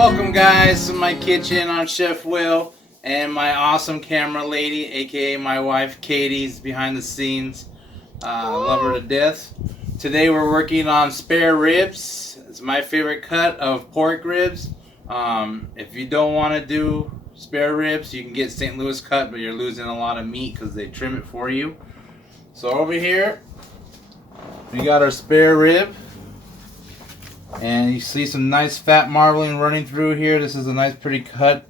Welcome guys to my kitchen. I'm Chef Will and my awesome camera lady, aka my wife Katie's behind the scenes. Love her to death. Today we're working on spare ribs. It's my favorite cut of pork ribs. If you don't want to do spare ribs, you can get St. Louis cut, but you're losing a lot of meat because they trim it for you. So over here we got our spare rib. And you see some nice fat marbling running through here. This is a nice pretty cut.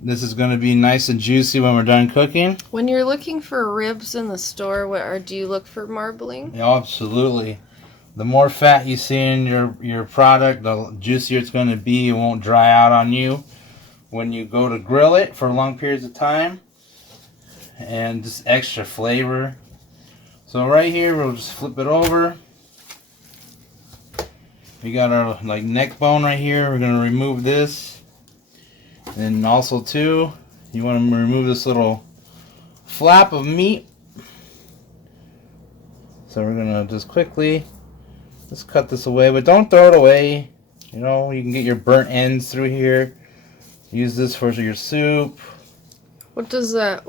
This is going to be nice and juicy when we're done cooking. When you're looking for ribs in the store, do you look for marbling? Yeah, absolutely. The more fat you see in your product, the juicier it's going to be. It won't dry out on you when you go to grill it for long periods of time. And just extra flavor. So right here, we'll just flip it over. We got our neck bone right here. We're gonna remove this, and also too, you want to remove this little flap of meat. So we're gonna just quickly cut this away, but don't throw it away. You know, you can get your burnt ends through here. Use this for your soup. What is that?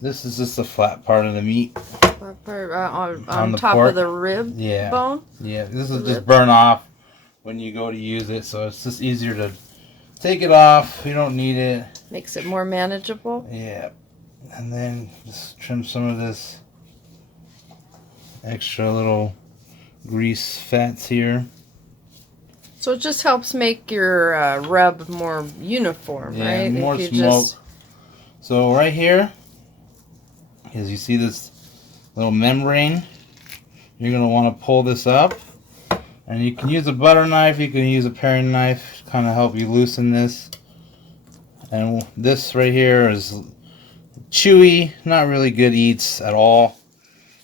This is just the flat part of the meat. Flat part on the top pork. of the rib bone? Yeah, this is just burn off when you go to use it, so it's just easier to take it off. You don't need it. Makes it more manageable. Yeah, and then just trim some of this extra little grease fats here. So it just helps make your rub more uniform, right? More smoke. So right here, as you see this little membrane, you're going to want to pull this up, and you can use a butter knife, you can use a paring knife to kind of help you loosen this. And this right here is chewy, not really good eats at all.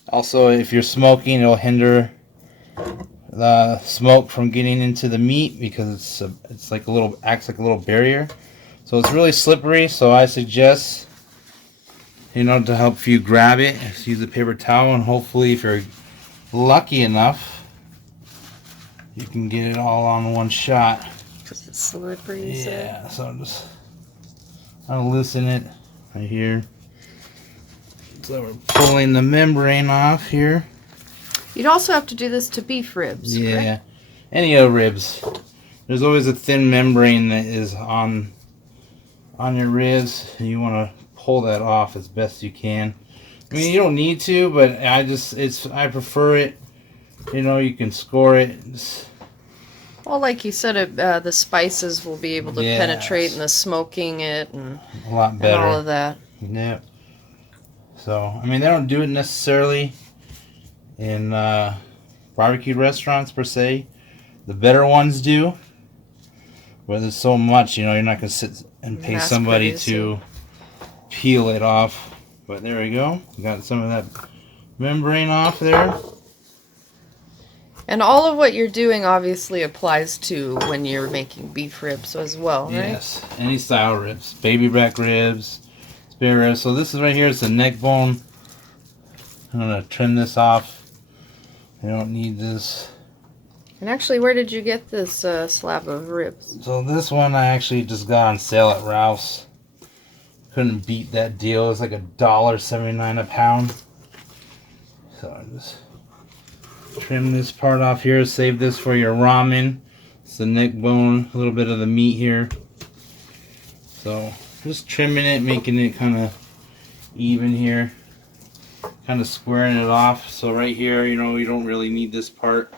Also, if you're smoking, it'll hinder the smoke from getting into the meat because it's like acts like a little barrier. So it's really slippery, so I suggest, to help you grab it, just use a paper towel, and hopefully if you're lucky enough, you can get it all on one shot. Because it's slippery, you said? Yeah, so I'll loosen it right here. So we're pulling the membrane off here. You'd also have to do this to beef ribs, Yeah, correct? any of ribs. There's always a thin membrane that is on your ribs, and you want to pull that off as best you can. I mean, you don't need to, but I prefer it. You can score it. Well, like you said, the spices will be able to penetrate, and the smoking it, and a lot better. And all of that. Yep. So, I mean, they don't do it necessarily in barbecue restaurants per se. The better ones do. But there's so much, you're not going to sit and pay somebody to peel it off. But there we go. We got some of that membrane off there. And all of what you're doing obviously applies to when you're making beef ribs as well, right? Yes, any style ribs. Baby back ribs, spare ribs. So this is right here, it's the neck bone. I'm going to trim this off. I don't need this. And actually, where did you get this slab of ribs? So this one I actually just got on sale at Ralph's. Couldn't beat that deal. It was like $1.79 a pound. So I just trim this part off here. Save this for your ramen. It's the neck bone, a little bit of the meat here. So just trimming it, making it kind of even here. Kind of squaring it off. So right here, you don't really need this part.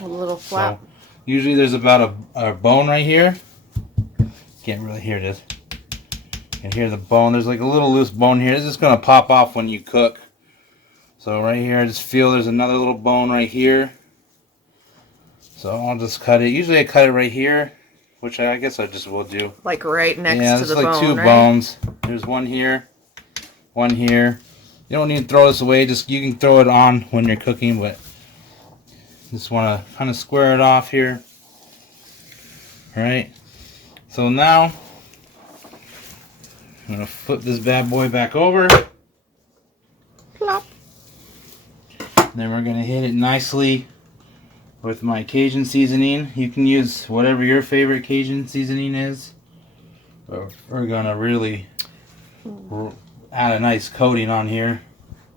A little flap. So usually there's about a bone right here. Can't really hear this. And hear the bone. There's like a little loose bone here. It's just going to pop off when you cook. So right here, I just feel there's another little bone right here. So I'll just cut it. Usually I cut it right here, which I guess I just will do. Like right next to the bone, Yeah, it's like two bones. There's one here, one here. You don't need to throw this away. You can throw it on when you're cooking, but just want to kind of square it off here. All right. So now I'm going to flip this bad boy back over. Plop. Then we're going to hit it nicely with my Cajun seasoning. You can use whatever your favorite Cajun seasoning is. We're gonna really add a nice coating on here.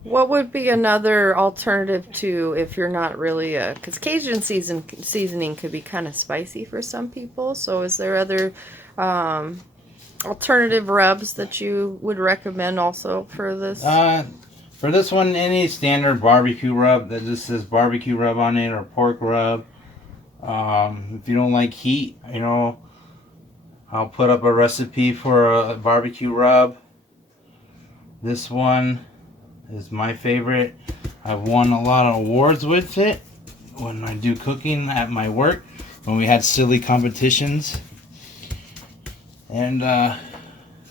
What would be another alternative to if you're not really a... Because Cajun seasoning could be kind of spicy for some people. So is there other alternative rubs that you would recommend also for this? For this one, any standard barbecue rub that just says barbecue rub on it, or pork rub. If you don't like heat, you know, I'll put up a recipe for a barbecue rub. This one is my favorite. I've won a lot of awards with it when I do cooking at my work, when we had silly competitions. And a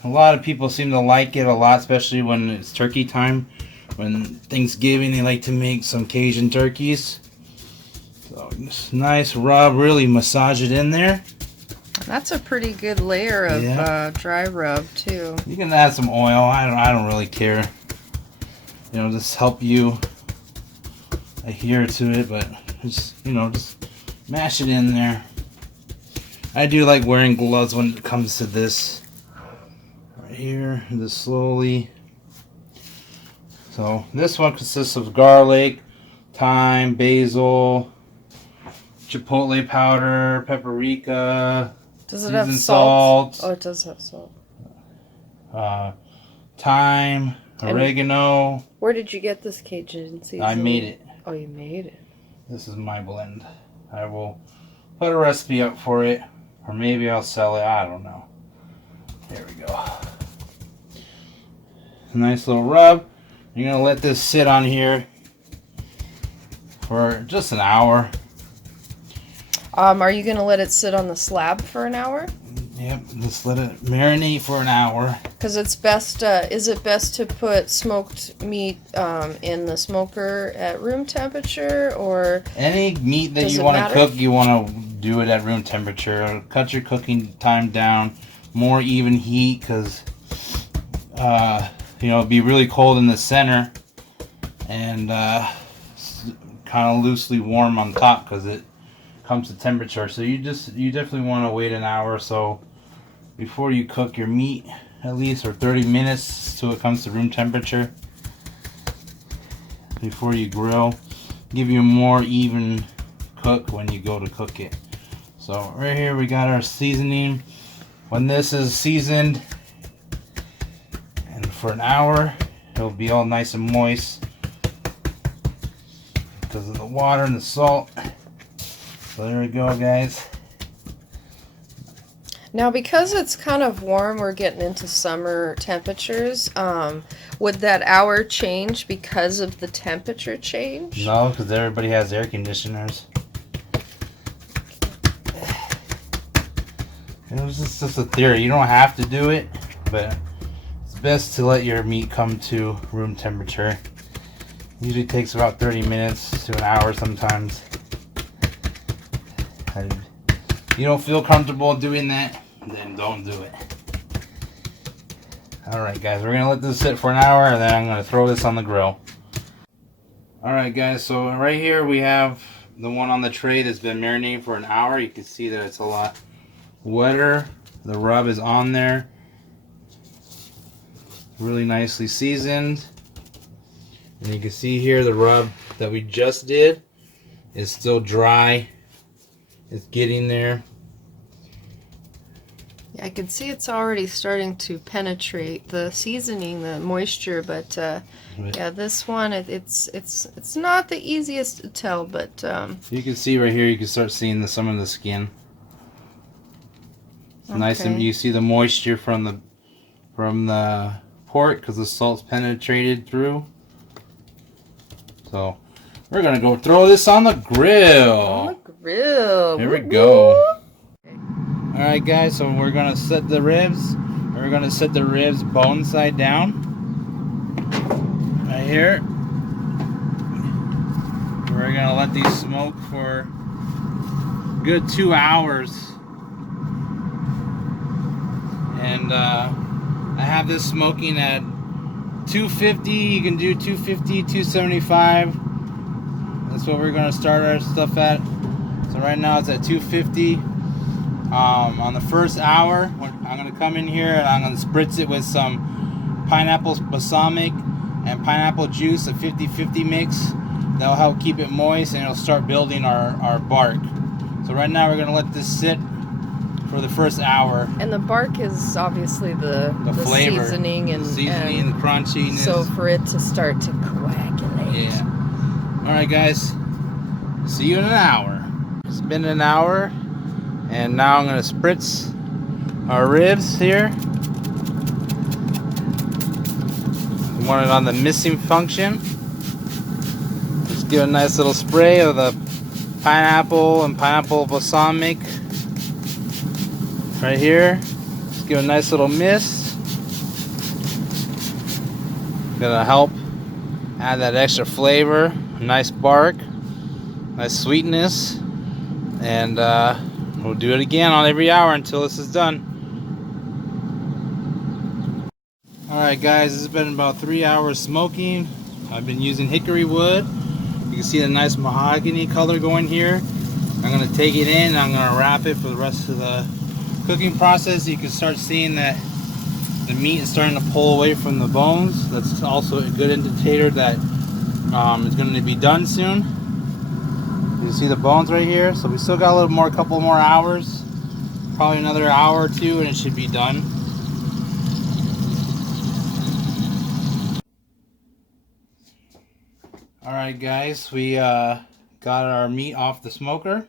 lot of people seem to like it a lot, especially when it's turkey time. When Thanksgiving, they like to make some Cajun turkeys. So this nice rub, really massage it in there. That's a pretty good layer of dry rub too. You can add some oil. I don't really care. You know, just help you adhere to it, but just, you know, just mash it in there. I do like wearing gloves when it comes to this. Right here, just slowly. So this one consists of garlic, thyme, basil, chipotle powder, paprika. Does it have salt? Oh, it does have salt. Thyme, oregano. Where did you get this Cajun seasoning? I made it. Oh, you made it. This is my blend. I will put a recipe up for it, or maybe I'll sell it. I don't know. There we go. Nice little rub. You're going to let this sit on here for just an hour. Are you going to let it sit on the slab for an hour? Yep, just let it marinate for an hour. Because it's best, is it best to put smoked meat in the smoker at room temperature, or... Any meat that you want to cook, you want to do it at room temperature. Cut your cooking time down, more even heat, because... you know, it'd be really cold in the center and kind of loosely warm on top because it comes to temperature. So you definitely want to wait an hour or so before you cook your meat, at least, or 30 minutes till it comes to room temperature before you grill. Give you a more even cook when you go to cook it. So right here we got our seasoning. When this is seasoned, for an hour, it'll be all nice and moist because of the water and the salt. So there we go, guys. Now, because it's kind of warm, we're getting into summer temperatures. Would that hour change because of the temperature change? No, because everybody has air conditioners. It was just a theory. You don't have to do it, but best to let your meat come to room temperature. Usually takes about 30 minutes to an hour sometimes. If you don't feel comfortable doing that, then don't do it. Alright guys, we're going to let this sit for an hour and then I'm going to throw this on the grill. Alright guys, so right here we have the one on the tray that's been marinating for an hour. You can see that it's a lot wetter. The rub is on there. Really nicely seasoned, and you can see here the rub that we just did is still dry. It's getting there. Yeah, I can see it's already starting to penetrate the seasoning, the moisture, but yeah, this one it's not the easiest to tell, but you can see right here. You can start seeing some of the skin. It's nice, and you see the moisture from the pork because the salt's penetrated through. So we're gonna go throw this on the grill. On the grill. Here we go. All right, guys. So we're gonna set the ribs. We're gonna set the ribs bone side down. Right here. We're gonna let these smoke for a good 2 hours. And I have this smoking at 250. You can do 250, 275. That's what we're going to start our stuff at. So right now it's at 250. On the first hour, I'm going to come in here and I'm going to spritz it with some pineapple balsamic and pineapple juice, a 50-50 mix. That'll help keep it moist and it'll start building our bark. So right now we're going to let this sit for the first hour. And the bark is obviously the flavor, seasoning and the crunchiness. So for it to start to coagulate. Yeah. All right, guys. See you in an hour. It's been an hour, and now I'm gonna spritz our ribs here. We want it on the missing function. Just give a nice little spray of the pineapple and pineapple balsamic right here. Just give a nice little mist. Gonna help add that extra flavor, nice bark, nice sweetness, and we'll do it again on every hour until this is done. Alright guys, this has been about 3 hours smoking. I've been using hickory wood. You can see the nice mahogany color going here. I'm going to take it in and I'm going to wrap it for the rest of the cooking process. You can start seeing that the meat is starting to pull away from the bones. That's also a good indicator that it's going to be done soon. You can see the bones right here. So we still got a couple more hours, probably another hour or two, and it should be done. Alright guys, we got our meat off the smoker,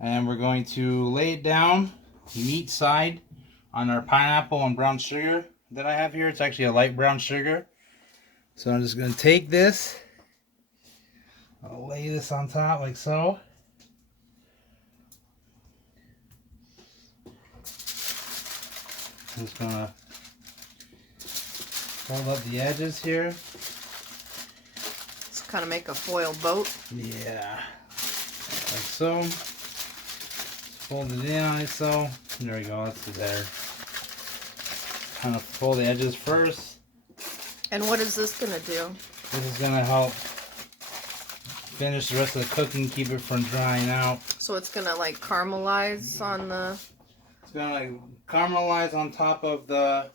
and we're going to lay it down meat side on our pineapple and brown sugar that I have here. It's actually a light brown sugar. So I'm just going to take this, I'll lay this on top like so. I'm just going to fold up the edges here. Just kind of make a foil boat. Yeah, like so. Just fold it in on it so. There we go, that's better. Kind of fold the edges first. And what is this going to do? This is going to help finish the rest of the cooking, keep it from drying out. So it's going to like caramelize on the... It's going to like caramelize on top of the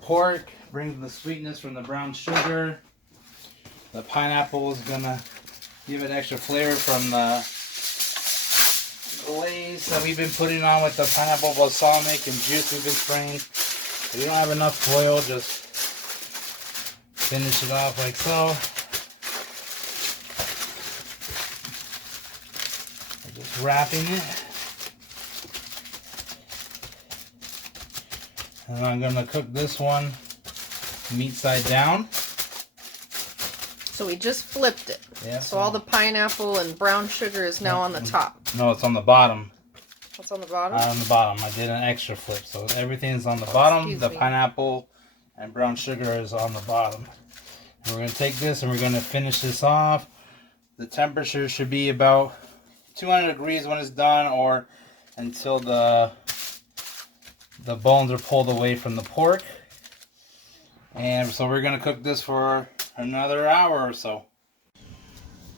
pork, brings the sweetness from the brown sugar. The pineapple is going to give it extra flavor from the glaze that we've been putting on with the pineapple balsamic and juice we've been spraying. If you don't have enough foil, just finish it off like so. Just wrapping it. And I'm going to cook this one meat side down. So we just flipped it. Yeah. So all the pineapple and brown sugar is now on the top. No, it's on the bottom. What's on the bottom? On the bottom. I did an extra flip. So everything's on the bottom. The pineapple and brown sugar is on the bottom. And we're going to take this and we're going to finish this off. The temperature should be about 200 degrees when it's done, or until the bones are pulled away from the pork. And so we're going to cook this for another hour or so.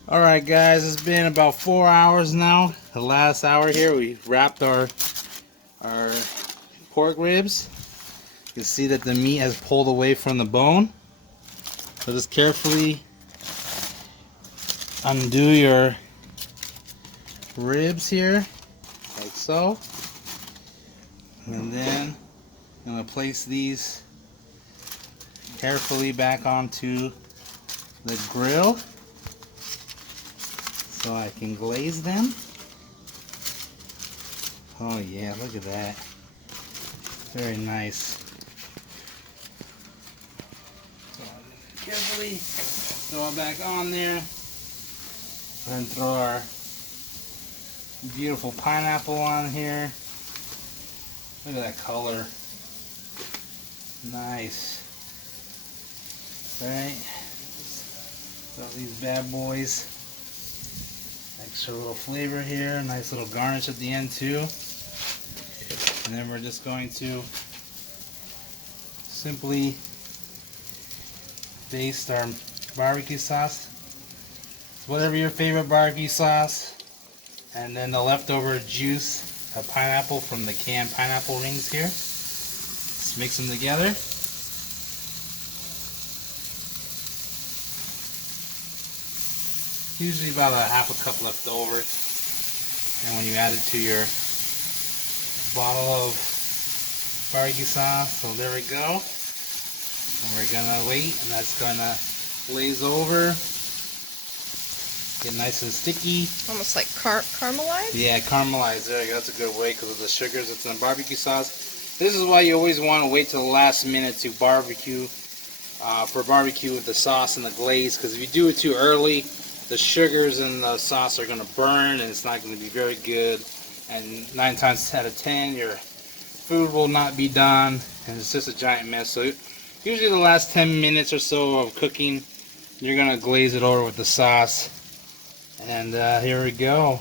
Alright guys, it's been about 4 hours now. The last hour here we wrapped our pork ribs. You can see that the meat has pulled away from the bone. So just carefully undo your ribs here, like so. And then I'm going to place these carefully back onto the grill so I can glaze them. Oh yeah, look at that. Very nice. So carefully throw it back on there and throw our beautiful pineapple on here. Look at that color. Nice. Right? Got these bad boys. Extra little flavor here. Nice little garnish at the end too. And then we're just going to simply baste our barbecue sauce. whatever your favorite barbecue sauce. And then the leftover juice of pineapple from the canned pineapple rings here. Just mix them together. Usually about a half a cup left over. And when you add it to your bottle of barbecue sauce, so there we go. And we're gonna wait, and that's gonna glaze over. Get nice and sticky. Almost like caramelized? Yeah, caramelized. There you go. That's a good way because of the sugars that's in the barbecue sauce. This is why you always want to wait till the last minute to barbecue, for barbecue with the sauce and the glaze. Because if you do it too early, the sugars in the sauce are going to burn and it's not going to be very good. And 9 times out of 10, your food will not be done and it's just a giant mess. So usually the last 10 minutes or so of cooking, you're going to glaze it over with the sauce. And here we go.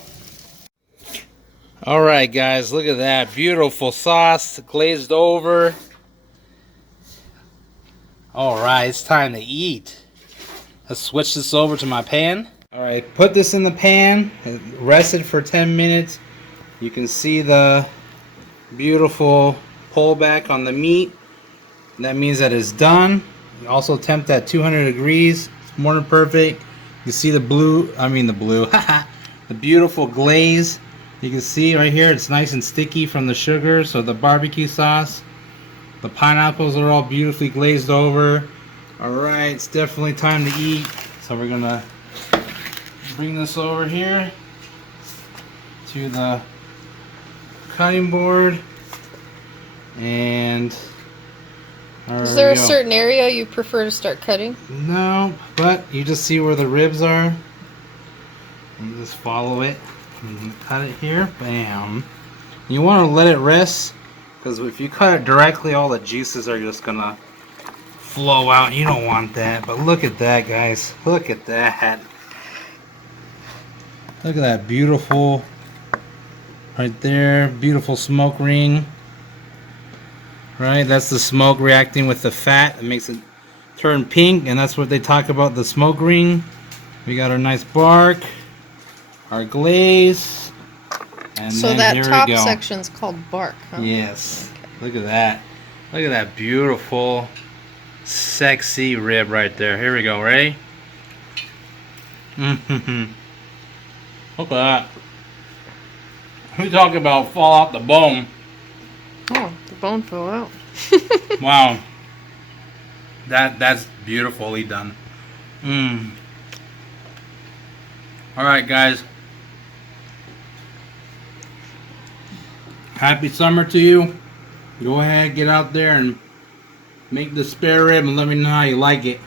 Alright guys, look at that. Beautiful sauce, glazed over. Alright, it's time to eat. Let's switch this over to my pan. Alright, put this in the pan, rest it for 10 minutes. You can see the beautiful pullback on the meat. That means that it's done. Also temp at 200 degrees. It's more than perfect. You see the the beautiful glaze. You can see right here it's nice and sticky from the sugar, so the barbecue sauce. The pineapples are all beautifully glazed over. Alright, it's definitely time to eat. So we're gonna bring this over here to the cutting board. And is there a certain area you prefer to start cutting? No, but you just see where the ribs are. You just follow it. And cut it here. Bam. You want to let it rest, because if you cut it directly, all the juices are just going to flow out. You don't want that. But look at that, guys. Look at that. Look at that beautiful, right there, beautiful smoke ring. Right, that's the smoke reacting with the fat. It makes it turn pink, and that's what they talk about, the smoke ring. We got our nice bark, our glaze, and so then that here top we go. section's called bark, huh? Yes. Okay. Look at that. Look at that beautiful, sexy rib right there. Here we go. Ready? Look at that. We talk about fall out the bone. Oh, the bone fell out. Wow. That's beautifully done. Alright guys. Happy summer to you. Go ahead, get out there and make the spare rib and let me know how you like it.